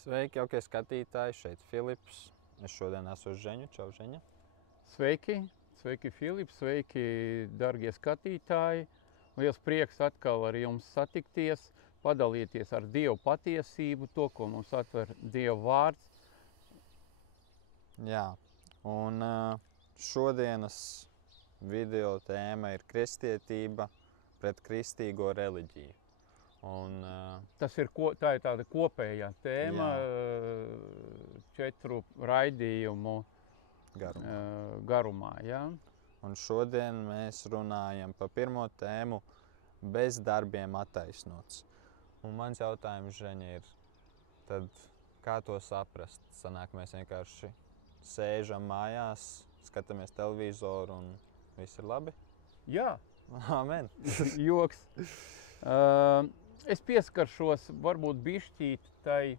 Sveiki, jaukie skatītāji, šeit Filips. Es šodien esmu Žeņu. Čau, Žeņa. Sveiki, sveiki Filips, sveiki, dargie skatītāji. Liels prieks atkal ar jums satikties, padalīties ar Dievu patiesību, to, ko mums atver Dieva vārds. Jā, un šodienas video tēma ir kristietība pret kristīgo reliģiju. Un, Tā ir tāda kopējā tēma, 4 raidījumu garumā. Ja? Un šodien mēs runājam par pirmo tēmu – bez darbiem attaisnots. Un mans jautājums, Žeņa, ir, tad kā to saprast? Sanāk, mēs vienkārši sēžam mājās, skatāmies televizoru un viss ir labi? Jā. Amen. Joks. Es pieskaršos varbūt bišķīt tai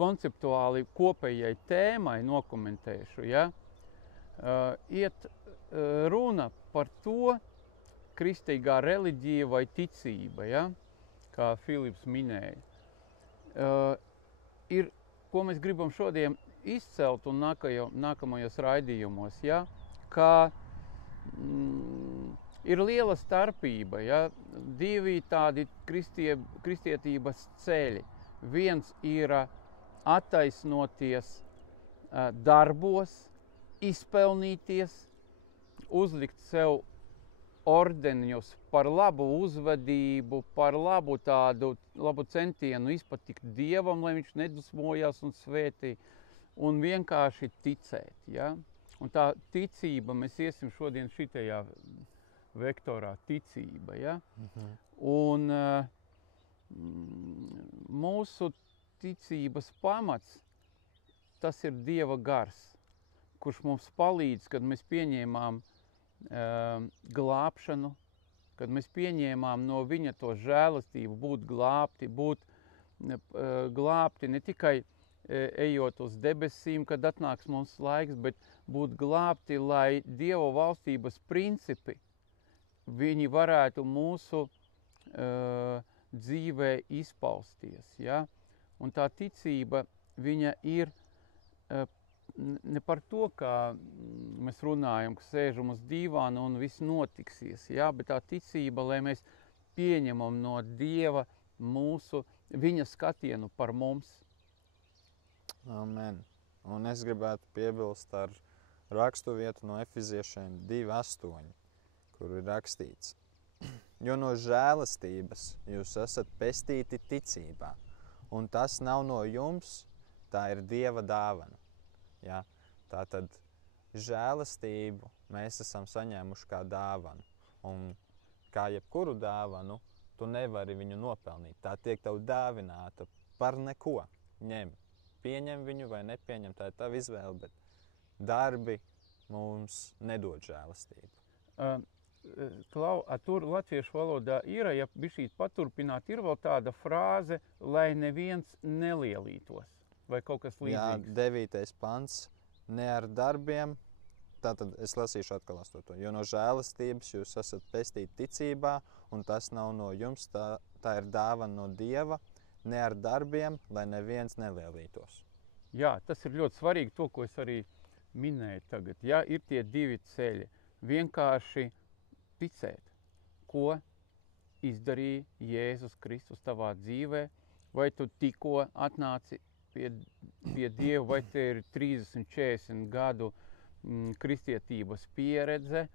konceptuāli kopējai tēmai, nokomentēšu. Ja? Iet runa par to, kristīgā reliģija vai ticība, ja? Kā Filips minēja. Ir, ko mēs gribam šodien izcelt un nākamajos raidījumos, ja? Kā ir liela starpība, ja? 2 tādi kristietības ceļi. Viens ir attaisnoties darbos, izpelnīties, uzlikt sev ordeņus par labu uzvedību, par labu centienu izpatikt Dievam, lai viņš nedusmojās un svētī, un vienkārši ticēt. Ja? Un tā ticība, mēs iesim šodien šitajā vektorā, ticība. Ja? Un mūsu ticības pamats, tas ir Dieva gars, kurš mums palīdz, kad mēs pieņēmām glābšanu, kad mēs pieņēmām no viņa to žēlastību, būt glābti ne tikai ejot uz debesīm, kad atnāks mums laiks, bet būt glābti, lai Dieva valstības principi, viņi varētu mūsu dzīvē izpausties. Ja? Un tā ticība, viņa ir ne par to, kā mēs runājam, ka sēžam uz dīvāna un viss notiksies, ja? Bet tā ticība, lai mēs pieņemam no Dieva viņa skatienu par mums. Amen. Un es gribētu piebilst ar rakstu vietu no Efeziešiem 2:8, kur ir rakstīts: jo no žēlastības jūs esat pestīti ticībā, un tas nav no jums, tā ir Dieva dāvana. Ja? Tātad žēlastību mēs esam saņēmuši kā dāvanu, un kā jebkuru dāvanu, tu nevari viņu nopelnīt. Tā tiek tev dāvināta par neko. Pieņem viņu vai nepieņem, tā ir tava izvēle, bet darbi mums nedod žēlastību. Tur latviešu valodā ir, ja bišķīt paturpināt, ir vēl tāda frāze, lai neviens nelielītos, vai kaut kas līdzīgs. Jā, 9. pants, ne ar darbiem, tātad es lasīšu atkal 8. Jo no žēlastības jūs esat pestīti ticībā, un tas nav no jums, tā ir dāvana no Dieva, ne ar darbiem, lai neviens nelielītos. Jā, tas ir ļoti svarīgi, to, ko es arī minēju tagad. Jā, ir tie 2 ceļi. Vienkārši ticēt, ko izdarīja Jēzus Kristus tavā dzīvē, vai tu tikko atnāci pie Dieva, vai te ir 30, 40 gadu kristietības pieredze,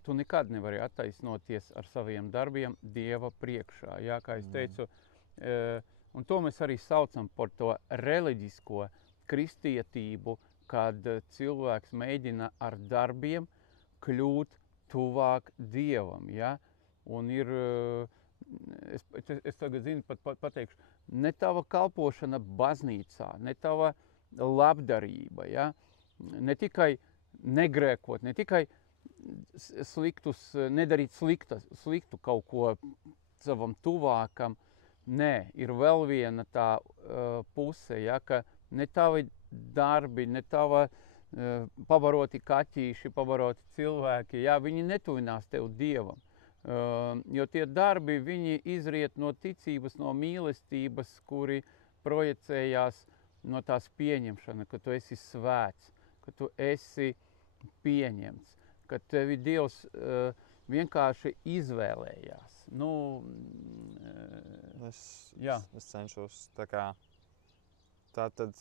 tu nekad nevari attaisnoties ar saviem darbiem Dieva priekšā. Jā, kā es teicu, un to mēs arī saucam par to reliģisko kristietību, kad cilvēks mēģina ar darbiem kļūt tuvāk Dievam. Ja? Un ir, es tagad zinu, pateikšu, ne tava kalpošana baznīcā, ne tava labdarība, ja? Ne tikai negrēkot, ne tikai nedarīt sliktu kaut ko savam tuvākam. Nē, ir vēl viena tā puse, ja, ka ne tavi darbi, ne tava pabaroti kaķīši, pabaroti cilvēki, ja, viņi netuvinās tev Dievam. Jo tie darbi, viņi izriet no ticības, no mīlestības, kuri projicējās no tās pieņemšana, ka tu esi svēts, ka tu esi pieņemts, ka tevi Dievs vienkārši izvēlējās. Es cenšos tā kā, tātad,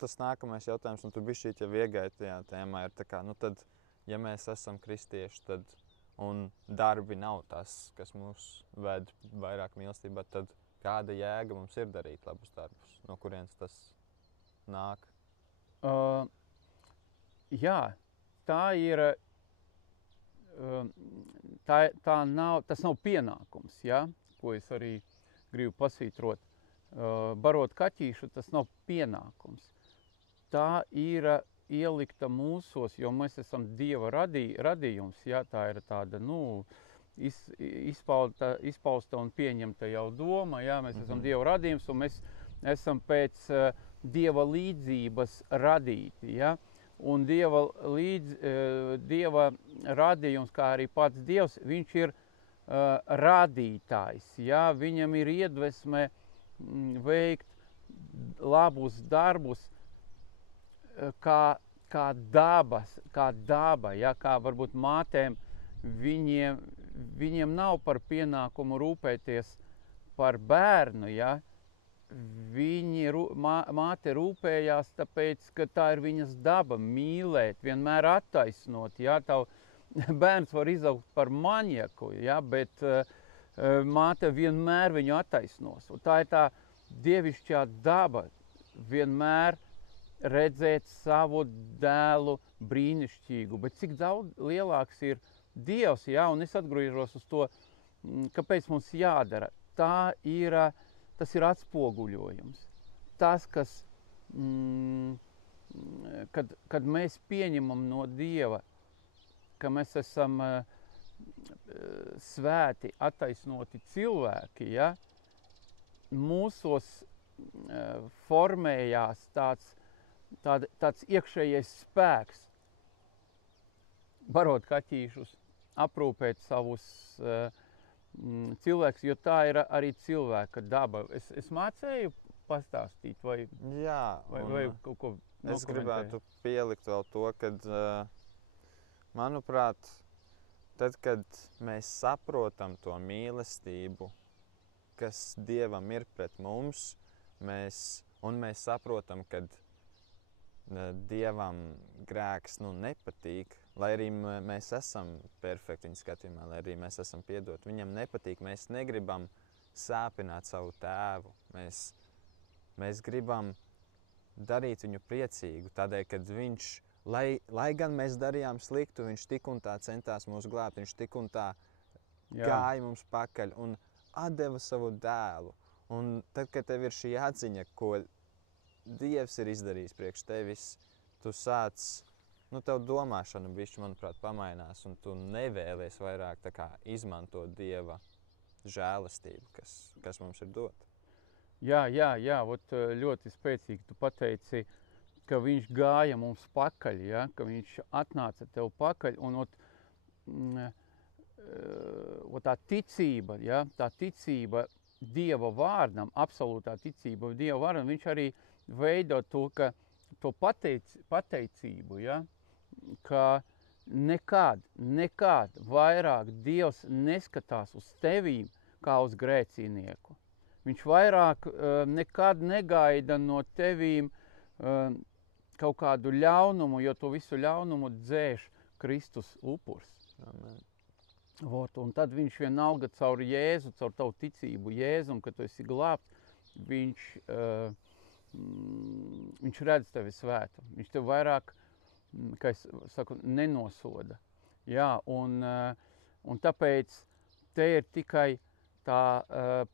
tas nākamais jautājums, un tu bišķīt jau iegāji tajā tēmā, ir tā kā, tad, ja mēs esam kristieši, tad, un darbi nav tas, kas mūs ved vairāk mīlestībā, tad kāda jēga mums ir darīt labus darbus? No kurienes tas nāk? Jā, tā ir, tas nav pienākums, ja? Ko es arī gribu pasvītrot. Barot kaķīšu, tas nav pienākums. Tā ir ielikta mūsos, jo mēs esam Dieva radījums, ja? Tā ir tāda, izpausta un pieņemta jau doma, ja? Mēs esam Dieva radījums un mēs esam pēc Dieva līdzības radīti, ja? Un Dieva radījums, kā arī pats Dievs, viņš ir radītājs, ja? Viņam ir iedvesme veikt labus darbus, kā daba, ja? Kā varbūt mātēm, viņiem nav par pienākumu rūpēties par bērnu, ja? Māte rūpējās, tāpēc, ka tā ir viņas daba mīlēt, vienmēr attaisnot, ja? Tavu bērns var izaugt par maņaku, ja? Bet māte vienmēr viņu attaisnos. Un tā ir tā dievišķā daba vienmēr redzēt savu dēlu brīnišķīgu, bet cik daudz lielāks ir Dievs, ja? Un es atgriežos uz to, kāpēc mums jādara. Tas ir atspoguļojums. Tas, kas, kad mēs pieņemam no Dieva, ka mēs esam svēti, attaisnoti cilvēki, ja? Mūsos formējās tāds iekšējais spēks barot kaķīšus, aprūpēt savus cilvēks, jo tā ir arī cilvēka daba. Es mācēju pastāstīt vai kaut ko nokomentēt? Es gribētu pielikt vēl to, kad, manuprāt, tad, kad mēs saprotam to mīlestību, kas Dievam ir pret mums, mēs saprotam, kad Dievam grēks nepatīk, lai arī mēs esam perfekti viņa skatījumā, lai arī mēs esam piedoti. Viņam nepatīk, mēs negribam sāpināt savu tēvu. Mēs gribam darīt viņu priecīgu, tādēļ, kad viņš, lai gan mēs darījām sliktu, viņš tik un tā centās mūs glābt, viņš tik un tā gāja mums pakaļ un atdeva savu dēlu. Un tad, kad tev ir šī atziņa, ko Dievs ir izdarījis priekš tevis, tu sāc, tev domāšana bišķi, manuprāt, pamainās, un tu nevēlies vairāk tā kā izmantot Dieva žēlastību, kas mums ir dota. Jā, ļoti spēcīgi tu pateici, ka viņš gāja mums pakaļ, ja? Ka viņš atnāca tev pakaļ, un tā ticība, ja? Tā ticība Dieva vārdam, absolūtā ticība Dieva vārdam, viņš arī veido to pateicību, ja? Ka nekad vairāk Dievs neskatās uz tevīm kā uz grēcīnieku. Viņš vairāk nekad negaida no tevīm kaut kādu ļaunumu, jo to visu ļaunumu dzēš Kristus upurs. Amen. Un tad viņš vienalga caur Jēzu, caur tavu ticību Jēzum, ka tu esi glābts, viņš redz tevi svētu. Viņš tev vairāk, kā es saku, nenosoda. Jā, un tāpēc te ir tikai tā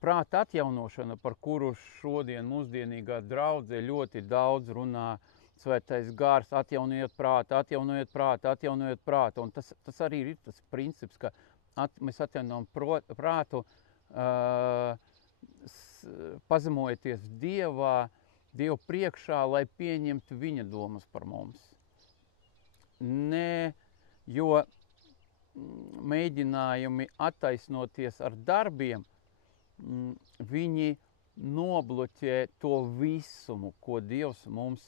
prāta atjaunošana, par kuru šodien mūsdienīgā draudzē ļoti daudz runā. Svētais gars, atjaunojiet prātu. Un tas arī ir tas princips, ka mēs atjaunojam prātu, pazemojoties Dievu priekšā, lai pieņemtu viņa domas par mums. Jo mēģinājumi attaisnoties ar darbiem, viņi nobloķē to visumu, ko Dievs mums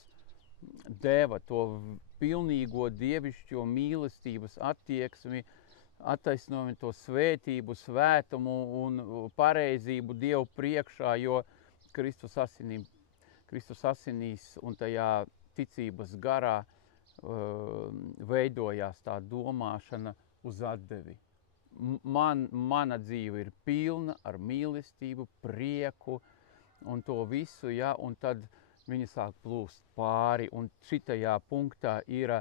deva, to pilnīgo dievišķo mīlestības attieksmi, attaisnojumu, to svētību, svētumu un pareizību Dievu priekšā, jo Kristus asinīs un tajā ticības garā veidojās tā domāšana uz atdevi. Mana dzīve ir pilna ar mīlestību, prieku un to visu, ja, un tad viņi sāk plūst pāri, un šitajā punktā ir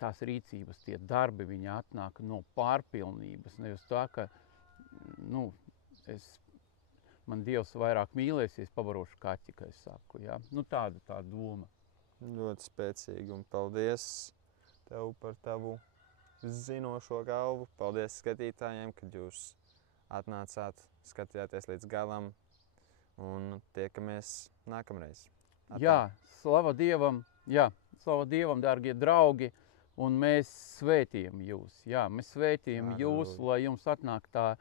tās rīcības, tie darbi, viņi atnāk no pārpilnības, nevis tā, ka, man Dievs vairāk mīlēsies, pabarošu kaķi, kā es saku, ja, tāda tā doma. Ļoti spēcīgi, un paldies tev par tavu zinošo galvu. Paldies skatītājiem, kad jūs atnācāt, skatījāties līdz galam, un tiekamies nākamreiz. Atā. Jā, slava Dievam, dārgie draugi, un mēs svētījam jūs. Jā, mēs svētījam jūs, lai jums atnāk tā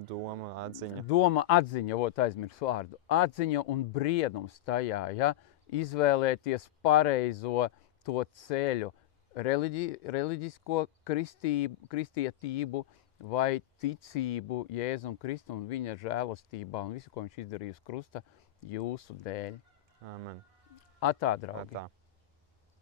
doma, atziņa. Doma, atziņa, aizmirsu vārdu. Atziņa un briedums tajā, ja, izvēlēties pareizo to ceļu, reliģisko kristietību vai ticību Jēzum Kristu un viņa žēlastībā un visu, ko viņš izdarīja uz krusta jūsu dēļ. Amen. Atā, draugi. Atā.